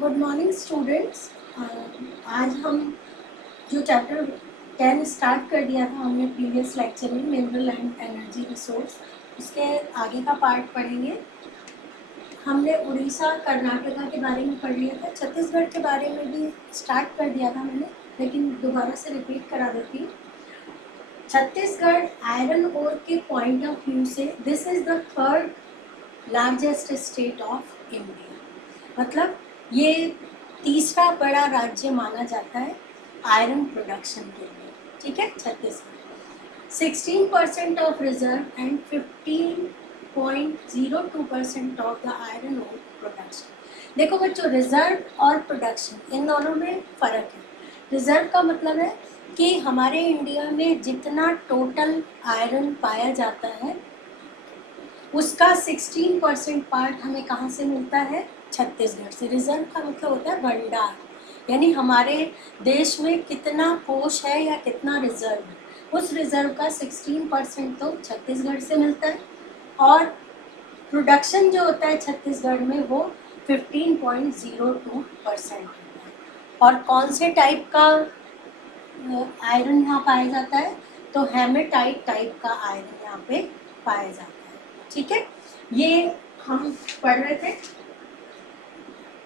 Good morning students. आज हम जो चैप्टर 10 स्टार्ट कर दिया था हमने प्रीवियस लेक्चर में, मिनरल एंड एनर्जी रिसोर्स, उसके आगे का पार्ट पढ़ेंगे। हमने उड़ीसा कर्नाटका के बारे में पढ़ लिया था, छत्तीसगढ़ के बारे में भी स्टार्ट कर दिया था मैंने, लेकिन दोबारा से रिपीट करा देती हूँ। छत्तीसगढ़ आयरन ओर के पॉइंट ऑफ व्यू से this is the third largest state of India, मतलब ये तीसरा बड़ा राज्य माना जाता है आयरन प्रोडक्शन के लिए। ठीक है, Chhattisgarh 16% of reserve and 15.02% of the iron ore production. देखो बच्चों, रिजर्व और प्रोडक्शन इन दोनों में फ़र्क है। रिजर्व का मतलब है कि हमारे इंडिया में जितना टोटल आयरन पाया जाता है उसका 16% पार्ट हमें कहाँ से मिलता है? छत्तीसगढ़ से। रिजर्व का मतलब होता है भंडार, यानी हमारे देश में कितना कोष है या कितना रिजर्व है, उस रिजर्व का 16% तो छत्तीसगढ़ से मिलता है, और प्रोडक्शन जो होता है छत्तीसगढ़ में वो 15.02% होता है। और कौन से टाइप का आयरन यहाँ पाया जाता है? तो हेमेटाइट टाइप का आयरन यहाँ पे पाया जाता है। ठीक है, ये हम पढ़ रहे थे।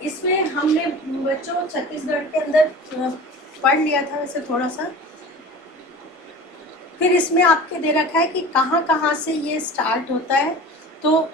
इसमें हमने बच्चों छत्तीसगढ़ के अंदर पढ़ लिया था वैसे थोड़ा सा। फिर इसमें आपके दे रखा है कि कहाँ कहाँ से ये स्टार्ट होता है। तो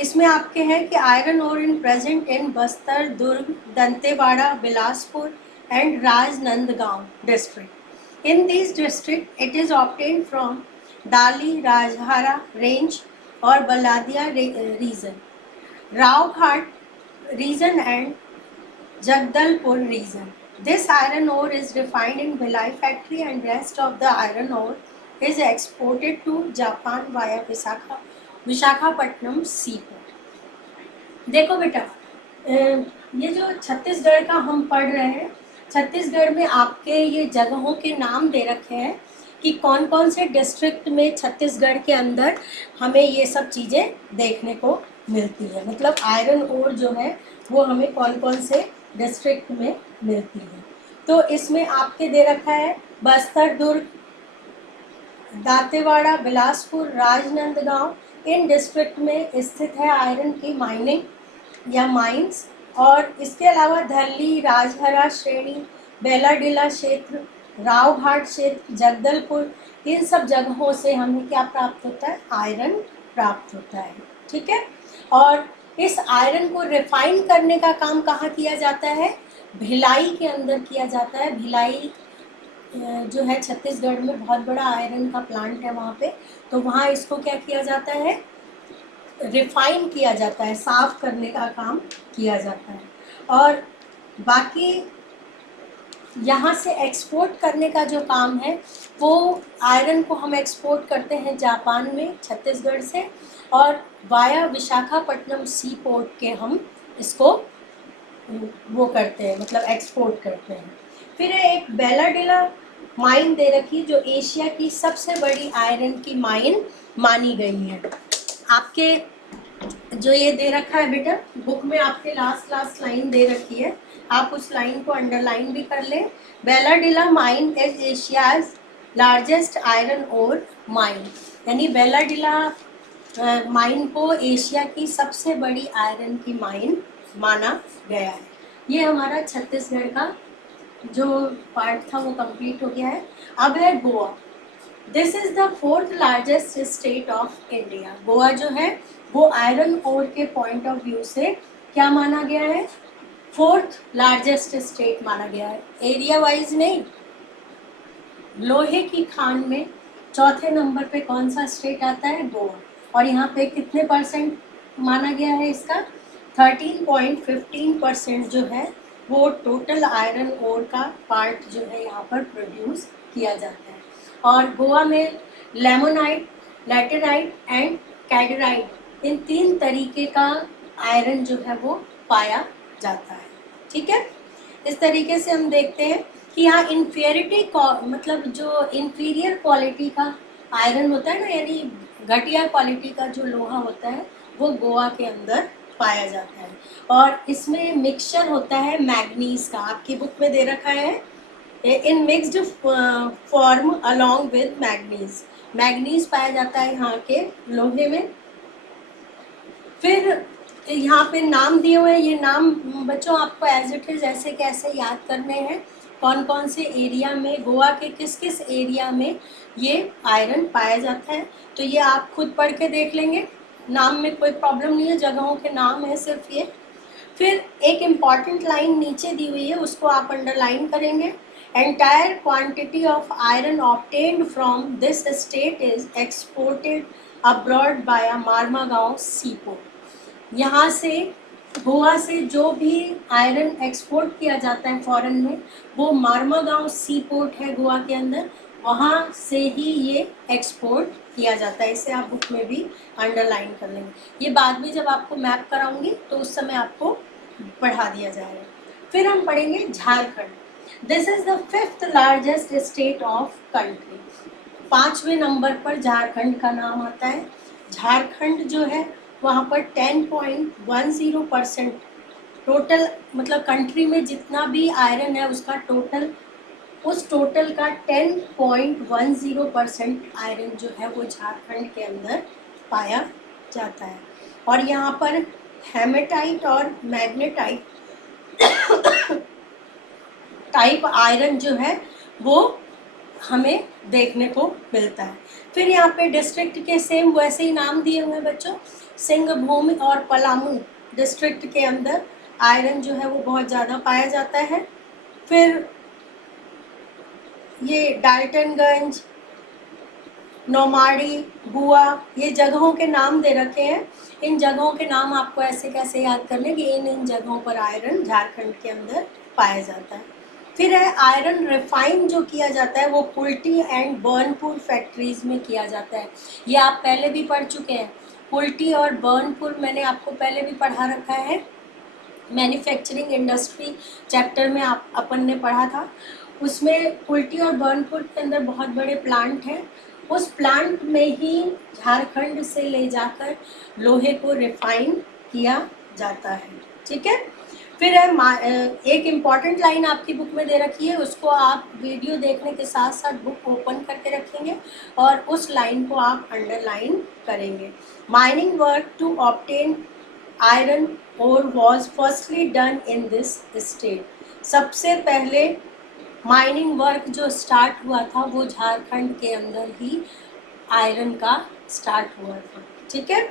इसमें आपके हैं कि iron ore in present in Bastar, Durg, Dantewada, Bilaspur and Rajnandgaon district. In this district it is obtained from Dalli, Rajhara range और Baladia region, Raoghat region and Jagdalpur region. This iron ore is refined in Bhilai factory and rest of the iron ore is exported to Japan via Visakhapatnam seaport. देखो बेटा, ये जो छत्तीसगढ़ का हम पढ़ रहे हैं, छत्तीसगढ़ में आपके ये जगहों के नाम दे रखे हैं कि कौन कौन से डिस्ट्रिक्ट में छत्तीसगढ़ के अंदर हमें ये सब चीज़ें देखने को मिलती है, मतलब आयरन ओर जो है वो हमें कौन कौन से डिस्ट्रिक्ट में मिलती है। तो इसमें आपके दे रखा है बस्तर, दुर्ग, दांतेवाड़ा, बिलासपुर, राजनांदगांव, इन डिस्ट्रिक्ट में स्थित है आयरन की माइनिंग या माइंस। और इसके अलावा धरली, राजहरा श्रेणी, बेलाडीला क्षेत्र, रावघाट क्षेत्र, जगदलपुर, इन सब जगहों से हमें क्या प्राप्त होता है? आयरन प्राप्त होता है। ठीक है, और इस आयरन को रिफाइन करने का काम कहाँ किया जाता है? भिलाई के अंदर किया जाता है। भिलाई जो है छत्तीसगढ़ में बहुत बड़ा आयरन का प्लांट है वहाँ पे, तो वहाँ इसको क्या किया जाता है? रिफाइन किया जाता है, साफ करने का काम किया जाता है। और बाकी यहाँ से एक्सपोर्ट करने का जो काम है वो आयरन को हम एक्सपोर्ट करते हैं जापान में छत्तीसगढ़ से, और वाया विशाखापट्टनम सी पोर्ट के हम इसको वो करते हैं, मतलब एक्सपोर्ट करते हैं। फिर एक बेलाडीला माइन दे रखी जो एशिया की सबसे बड़ी आयरन की माइन मानी गई है। आपके जो ये दे रखा है बेटा बुक में, आपके लास्ट लाइन दे रखी है, आप उस लाइन को अंडरलाइन भी कर लें। Bailadila mine is Asia's largest iron ore mine, यानी बेलाडीला माइन को एशिया की सबसे बड़ी आयरन की माइन माना गया है। ये हमारा छत्तीसगढ़ का जो पार्ट था वो कंप्लीट हो गया है। अब है Goa. This is the fourth largest state of India. Goa जो है वो आयरन ओर के पॉइंट ऑफ व्यू से क्या माना गया है? फोर्थ लार्जेस्ट स्टेट माना गया है, एरिया वाइज नहीं। लोहे की खान में चौथे नंबर पे कौन सा स्टेट आता है? गोवा। और यहाँ पे कितने परसेंट माना गया है इसका? 13.15% जो है वो टोटल आयरन ओर का पार्ट जो है यहाँ पर प्रोड्यूस किया जाता है। और गोवा में लेमोनाइट, लैटेराइट एंड कैडराइट, इन 3 तरीके का आयरन जो है वो पाया जाता है। ठीक है, इस तरीके से हम देखते हैं कि यहाँ इन्फीरियरिटी मतलब जो इन्फीरियर क्वालिटी का आयरन होता है ना, यानी घटिया क्वालिटी का जो लोहा होता है वो गोवा के अंदर पाया जाता है। और इसमें मिक्सचर होता है मैग्नीज का, आपकी बुक में दे रखा है, in mixed form along with manganese. Manganese पाया जाता है यहाँ के लोहे में। फिर यहाँ पे नाम दिए हुए हैं, ये नाम बच्चों आपको एज इट इज ऐसे कैसे याद करने हैं, कौन कौन से एरिया में, गोवा के किस किस एरिया में ये आयरन पाया जाता है, तो ये आप खुद पढ़ के देख लेंगे। नाम में कोई प्रॉब्लम नहीं है, जगहों के नाम है सिर्फ ये। फिर एक इम्पॉर्टेंट लाइन नीचे दी हुई है, उसको आप अंडरलाइन करेंगे। Entire quantity of iron obtained from this state is exported abroad by Marmagao seaport. यहाँ से गोवा से जो भी आयरन एक्सपोर्ट किया जाता है फॉरेन में, वो मारमागांव सी पोर्ट है गोवा के अंदर, वहाँ से ही ये एक्सपोर्ट किया जाता है। इसे आप बुक में भी अंडरलाइन कर लेंगे, ये बाद में जब आपको मैप कराऊंगी तो उस समय आपको पढ़ा दिया जाएगा। फिर हम पढ़ेंगे Jharkhand. This is the 5th largest state of country. 5वें नंबर पर झारखंड का नाम आता है। झारखंड जो है वहाँ पर 10.10% टोटल, मतलब कंट्री में जितना भी आयरन है उसका टोटल, उस टोटल का 10.10% आयरन जो है वो झारखंड के अंदर पाया जाता है। और यहाँ पर हेमेटाइट और मैग्नेटाइट टाइप आयरन जो है वो हमें देखने को मिलता है। फिर यहाँ पे डिस्ट्रिक्ट के सेम वैसे ही नाम दिए हुए हैं बच्चों। सिंहभूम और पलामू डिस्ट्रिक्ट के अंदर आयरन जो है वो बहुत ज़्यादा पाया जाता है। फिर ये डाल्टनगंज, नौमाड़ी, बुआ, ये जगहों के नाम दे रखे हैं। इन जगहों के नाम आपको ऐसे कैसे याद करने कि इन जगहों पर आयरन झारखंड के अंदर पाया जाता है। फिर है आयरन रिफाइन जो किया जाता है वो कुल्टी एंड बर्नपुर फैक्ट्रीज में किया जाता है। ये आप पहले भी पढ़ चुके हैं, कुल्टी और बर्नपुर मैंने आपको पहले भी पढ़ा रखा है, मैन्युफैक्चरिंग इंडस्ट्री चैप्टर में अपन ने पढ़ा था। उसमें कुल्टी और बर्नपुर के अंदर बहुत बड़े प्लांट हैं, उस प्लांट में ही झारखंड से ले जाकर लोहे को रिफाइन किया जाता है। ठीक है। फिर है एक इम्पॉर्टेंट लाइन आपकी बुक में दे रखी है, उसको आप वीडियो देखने के साथ साथ बुक ओपन करके रखेंगे और उस लाइन को आप अंडरलाइन करेंगे। Mining work to obtain iron ore was firstly done in this state. सबसे पहले माइनिंग वर्क जो स्टार्ट हुआ था वो झारखंड के अंदर ही आयरन का स्टार्ट हुआ था। ठीक है।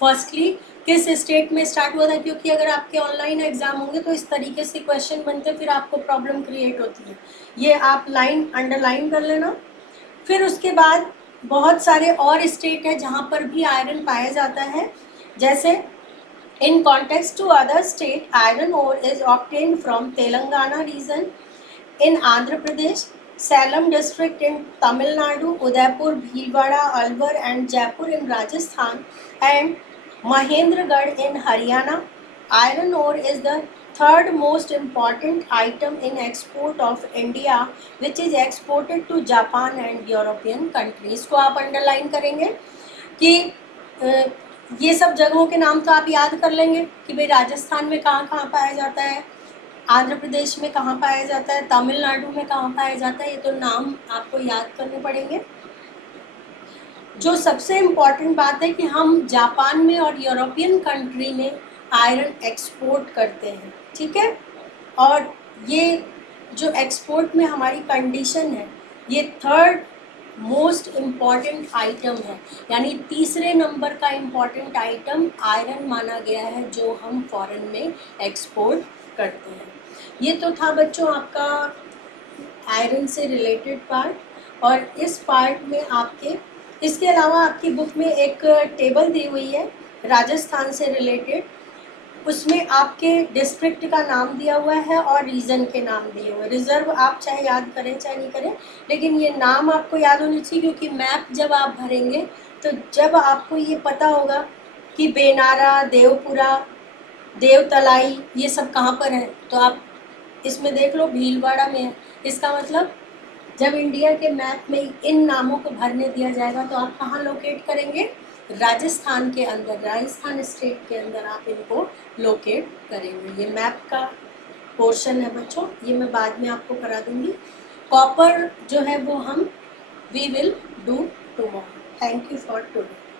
फर्स्टली किस स्टेट में स्टार्ट हुआ था, क्योंकि अगर आपके ऑनलाइन एग्जाम होंगे तो इस तरीके से क्वेश्चन बनते फिर आपको प्रॉब्लम क्रिएट होती है, ये आप लाइन अंडरलाइन कर लेना। फिर उसके बाद बहुत सारे और स्टेट है जहाँ पर भी आयरन पाया जाता है, जैसे in context to other state, iron ore is obtained from Telangana region, in Andhra Pradesh, Salem district in Tamil Nadu, Udaipur, Bhilwara, Alwar and Jaipur in Rajasthan, and Mahendragarh in Haryana. Iron ore is the third most important item in export of India, which is exported to Japan and European countries. को आप underline करेंगे कि ये सब जगहों के नाम तो आप याद कर लेंगे कि भाई राजस्थान में कहाँ कहाँ पाया जाता है, आंध्र प्रदेश में कहाँ पाया जाता है, तमिलनाडु में कहाँ पाया जाता है, ये तो नाम आपको याद करने पड़ेंगे। जो सबसे इम्पॉर्टेंट बात है कि हम जापान में और यूरोपियन कंट्री में आयरन एक्सपोर्ट करते हैं। ठीक है। और ये जो एक्सपोर्ट में हमारी कंडीशन है, ये थर्ड मोस्ट इम्पॉर्टेंट आइटम है, यानी तीसरे नंबर का इम्पॉर्टेंट आइटम आयरन माना गया है जो हम फॉरेन में एक्सपोर्ट करते हैं। ये तो था बच्चों आपका आयरन से रिलेटेड पार्ट। और इस पार्ट में आपके इसके अलावा आपकी बुक में एक टेबल दी हुई है राजस्थान से रिलेटेड, उसमें आपके डिस्ट्रिक्ट का नाम दिया हुआ है और रीजन के नाम दिए हुए। रिजर्व आप चाहे याद करें चाहे नहीं करें, लेकिन ये नाम आपको याद होनी चाहिए, क्योंकि मैप जब आप भरेंगे तो जब आपको ये पता होगा कि बेनारा, देवपुरा, देवतलाई ये सब कहाँ पर है, तो आप इसमें देख लो भीलवाड़ा में है। इसका मतलब जब इंडिया के मैप में इन नामों को भरने दिया जाएगा तो आप कहाँ लोकेट करेंगे, राजस्थान के अंदर, राजस्थान स्टेट के अंदर आप इनको लोकेट करेंगे। ये मैप का पोर्शन है बच्चों, ये मैं बाद में आपको करा दूंगी। कॉपर जो है वो हम we will do tomorrow. Thank you for today.